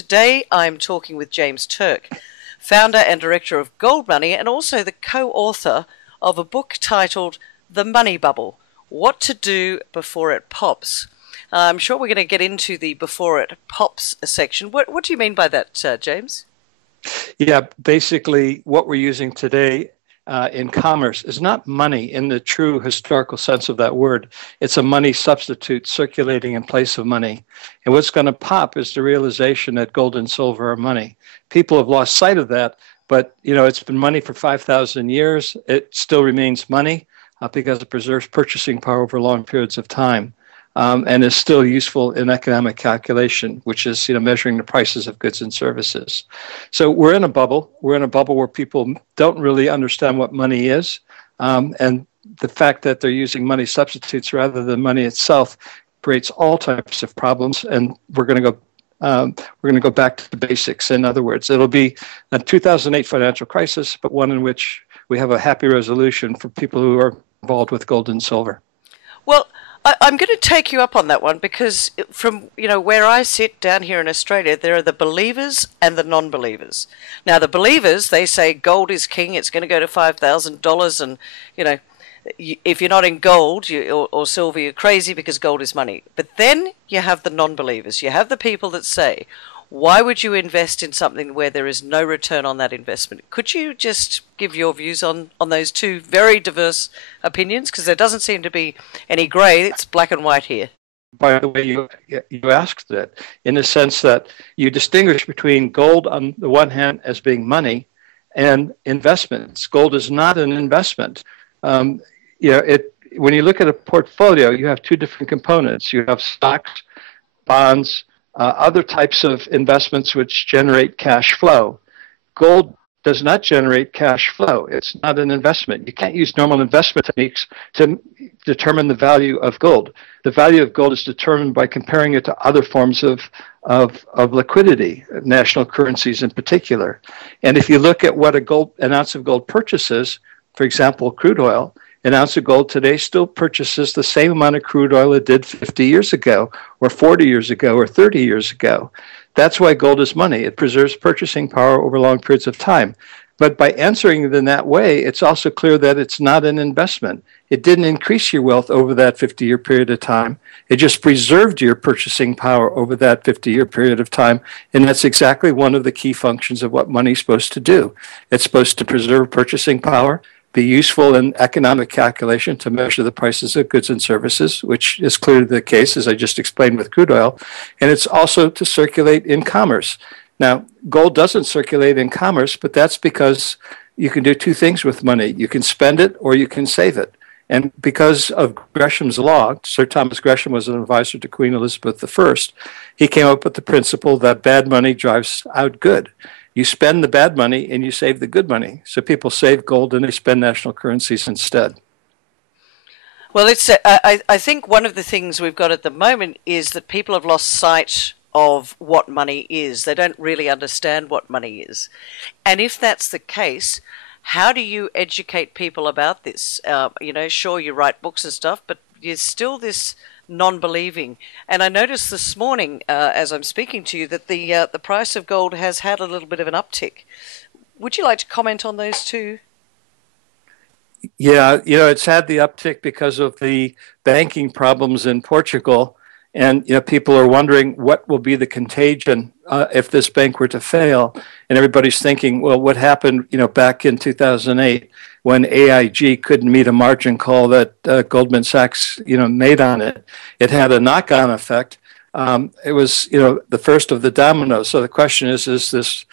Today I'm talking with James Turk, founder and director of Gold Money and also the co-author of a book titled The Money Bubble, What to Do Before It Pops. I'm sure we're going to get into the before it pops section. What do you mean by that, James? Yeah, basically what we're using today in commerce is not money in the true historical sense of that word. It's a money substitute circulating in place of money. And what's going to pop is the realization that gold and silver are money. People have lost sight of that, but it's been money for 5,000 years. It still remains money because it preserves purchasing power over long periods of time. And is still useful in economic calculation, which is measuring the prices of goods and services. So we're in a bubble. We're in a bubble where people don't really understand what money is, and the fact that they're using money substitutes rather than money itself creates all types of problems. And we're going to go back to the basics. In other words, it'll be a 2008 financial crisis, but one in which we have a happy resolution for people who are involved with gold and silver. Well, I'm going to take you up on that one because from where I sit down here in Australia, there are the believers and the non-believers. Now, the believers, they say gold is king. It's going to go to $5,000, and if you're not in gold or silver, you're crazy because gold is money. But then you have the non-believers. You have the people that say, why would you invest in something where there is no return on that investment? Could you just give your views on those two very diverse opinions? Because there doesn't seem to be any grey. It's black and white here. By the way, you asked it in the sense that you distinguish between gold on the one hand as being money and investments. Gold is not an investment. When you look at a portfolio, you have two different components. You have stocks, bonds, other types of investments which generate cash flow. Gold does not generate cash flow. It's not an investment. You can't use normal investment techniques to determine the value of gold. The value of gold is determined by comparing it to other forms of liquidity, national currencies in particular. And if you look at what an ounce of gold purchases, for example, crude oil, an ounce of gold today still purchases the same amount of crude oil it did 50 years ago, or 40 years ago, or 30 years ago. That's why gold is money. It preserves purchasing power over long periods of time. But by answering it in that way, it's also clear that it's not an investment. It didn't increase your wealth over that 50-year period of time. It just preserved your purchasing power over that 50-year period of time. And that's exactly one of the key functions of what money is supposed to do. It's supposed to preserve purchasing power, be useful in economic calculation to measure the prices of goods and services, which is clearly the case, as I just explained with crude oil. And it's also to circulate in commerce. Now, gold doesn't circulate in commerce, but that's because you can do two things with money. You can spend it or you can save it. And because of Gresham's law, Sir Thomas Gresham was an advisor to Queen Elizabeth I, he came up with the principle that bad money drives out good. You spend the bad money and you save the good money. So people save gold and they spend national currencies instead. Well, I think one of the things we've got at the moment is that people have lost sight of what money is. They don't really understand what money is. And if that's the case, how do you educate people about this? Sure, you write books and stuff, but there's still this non-believing. And I noticed this morning, as I'm speaking to you, that the price of gold has had a little bit of an uptick. Would you like to comment on those two? Yeah, it's had the uptick because of the banking problems in Portugal. And, people are wondering what will be the contagion if this bank were to fail. And everybody's thinking, well, what happened, back in 2008 when AIG couldn't meet a margin call that Goldman Sachs, made on it. It had a knock-on effect. It was, the first of the dominoes. So the question is this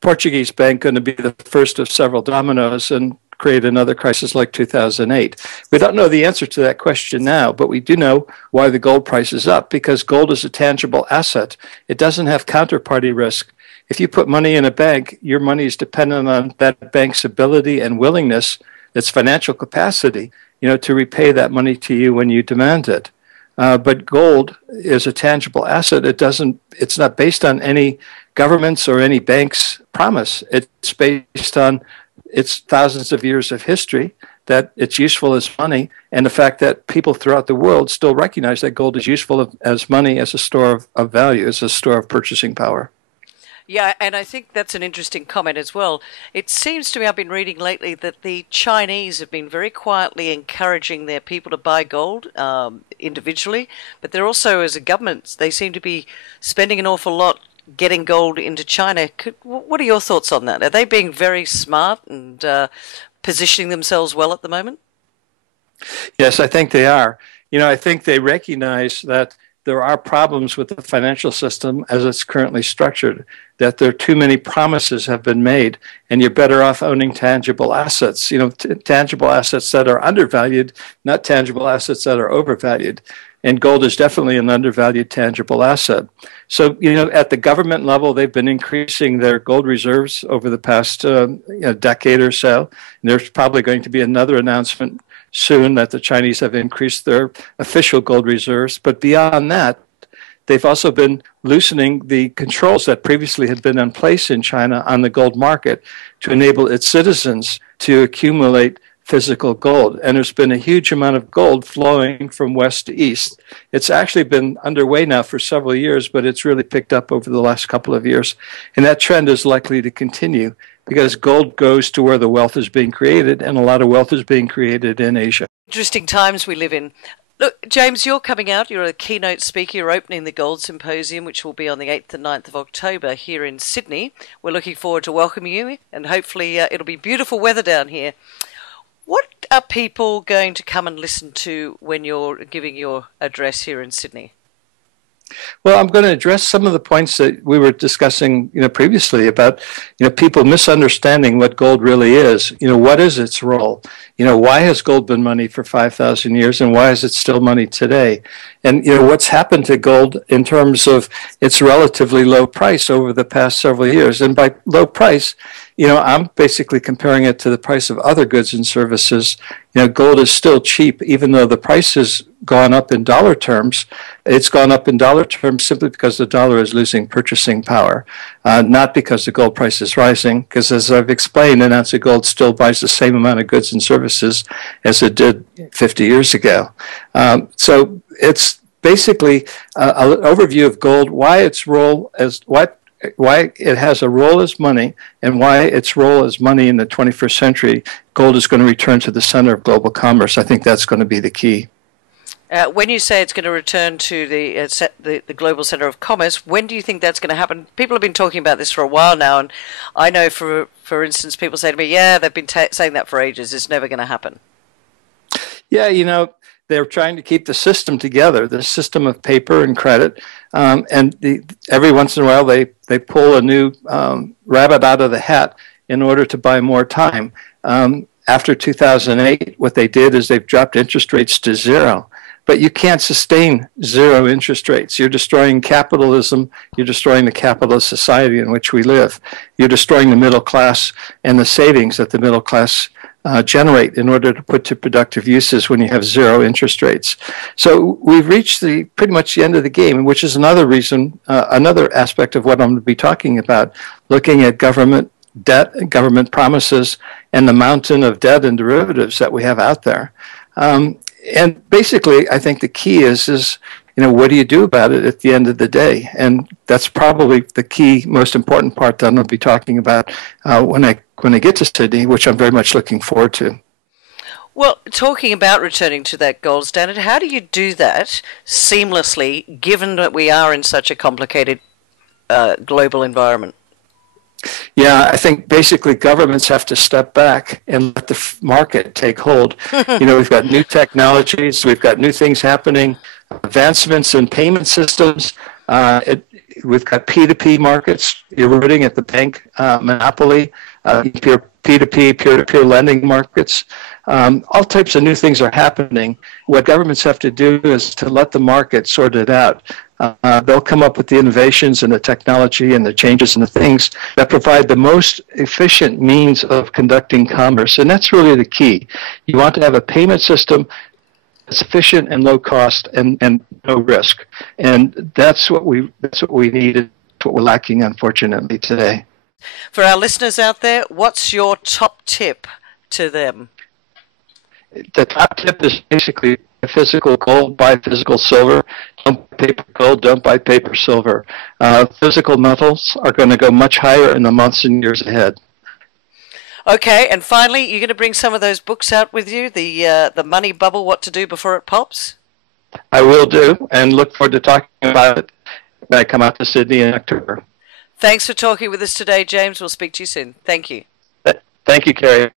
Portuguese bank going to be the first of several dominoes and create another crisis like 2008? We don't know the answer to that question now, but we do know why the gold price is up, because gold is a tangible asset. It doesn't have counterparty risk. If you put money in a bank, your money is dependent on that bank's ability and willingness, its financial capacity, to repay that money to you when you demand it. But gold is a tangible asset. It's not based on any government's or any bank's promise. It's based on its thousands of years of history, that it's useful as money, and the fact that people throughout the world still recognize that gold is useful as money, as a store of value, as a store of purchasing power. Yeah, and I think that's an interesting comment as well. It seems to me, I've been reading lately, that the Chinese have been very quietly encouraging their people to buy gold individually, but they're also, as a government, they seem to be spending an awful lot getting gold into China. What are your thoughts on that? Are they being very smart and positioning themselves well at the moment? Yes, I think they are. I think they recognize that there are problems with the financial system as it's currently structured, that there are too many promises have been made, and you're better off owning tangible assets, tangible assets that are undervalued, not tangible assets that are overvalued. And gold is definitely an undervalued tangible asset. So, at the government level, they've been increasing their gold reserves over the past decade or so. And there's probably going to be another announcement soon that the Chinese have increased their official gold reserves. But beyond that, they've also been loosening the controls that previously had been in place in China on the gold market to enable its citizens to accumulate physical gold. And there's been a huge amount of gold flowing from west to east. It's actually been underway now for several years, but it's really picked up over the last couple of years. And that trend is likely to continue because gold goes to where the wealth is being created, and a lot of wealth is being created in Asia. Interesting times we live in. Look, James, you're coming out. You're a keynote speaker. You're opening the Gold Symposium, which will be on the 8th and 9th of October here in Sydney. We're looking forward to welcoming you, and hopefully it'll be beautiful weather down here. What are people going to come and listen to when you're giving your address here in Sydney? Well, I'm going to address some of the points that we were discussing, previously about, people misunderstanding what gold really is. What is its role? Why has gold been money for 5,000 years, and why is it still money today? And, what's happened to gold in terms of its relatively low price over the past several years? And by low price, I'm basically comparing it to the price of other goods and services. Gold is still cheap, even though the price has gone up in dollar terms. It's gone up in dollar terms simply because the dollar is losing purchasing power, not because the gold price is rising, because as I've explained, an ounce of gold still buys the same amount of goods and services as it did 50 years ago. So it's basically an overview of gold, why it has a role as money, and why its role as money in the 21st century, gold is going to return to the center of global commerce. I think that's going to be the key. When you say it's going to return to the global center of commerce, when do you think that's going to happen? People have been talking about this for a while now, and I know, for instance, people say to me, yeah, they've been saying that for ages. It's never going to happen. Yeah, they're trying to keep the system together, the system of paper and credit. Every once in a while, they pull a new rabbit out of the hat in order to buy more time. After 2008, what they did is they've dropped interest rates to zero. But you can't sustain zero interest rates. You're destroying capitalism. You're destroying the capitalist society in which we live. You're destroying the middle class and the savings that the middle class generate in order to put to productive uses when you have zero interest rates. So we've reached pretty much the end of the game, which is another reason, another aspect of what I'm going to be talking about, looking at government debt, government promises, and the mountain of debt and derivatives that we have out there. And basically, I think the key is what do you do about it at the end of the day? And that's probably the key, most important part that I'm going to be talking about when I get to Sydney, which I'm very much looking forward to. Well, talking about returning to that gold standard, how do you do that seamlessly, given that we are in such a complicated global environment? Yeah, I think basically governments have to step back and let the market take hold. We've got new technologies, we've got new things happening, advancements in payment systems. We've got P2P markets eroding at the bank monopoly, P2P, peer-to-peer lending markets. All types of new things are happening. What governments have to do is to let the market sort it out. They'll come up with the innovations and the technology and the changes and the things that provide the most efficient means of conducting commerce. And that's really the key. You want to have a payment system that's efficient and low cost and no risk. And that's what we need. It's what we're lacking, unfortunately, today. For our listeners out there, what's your top tip to them? The top tip is basically physical gold, buy physical silver. Don't paper gold, don't buy paper silver. Physical metals are going to go much higher in the months and years ahead. Okay, and finally, you're going to bring some of those books out with you, the Money Bubble, What to Do Before It Pops? I will do, and look forward to talking about it when I come out to Sydney in October. Thanks for talking with us today, James. We'll speak to you soon. Thank you. Thank you, Carrie.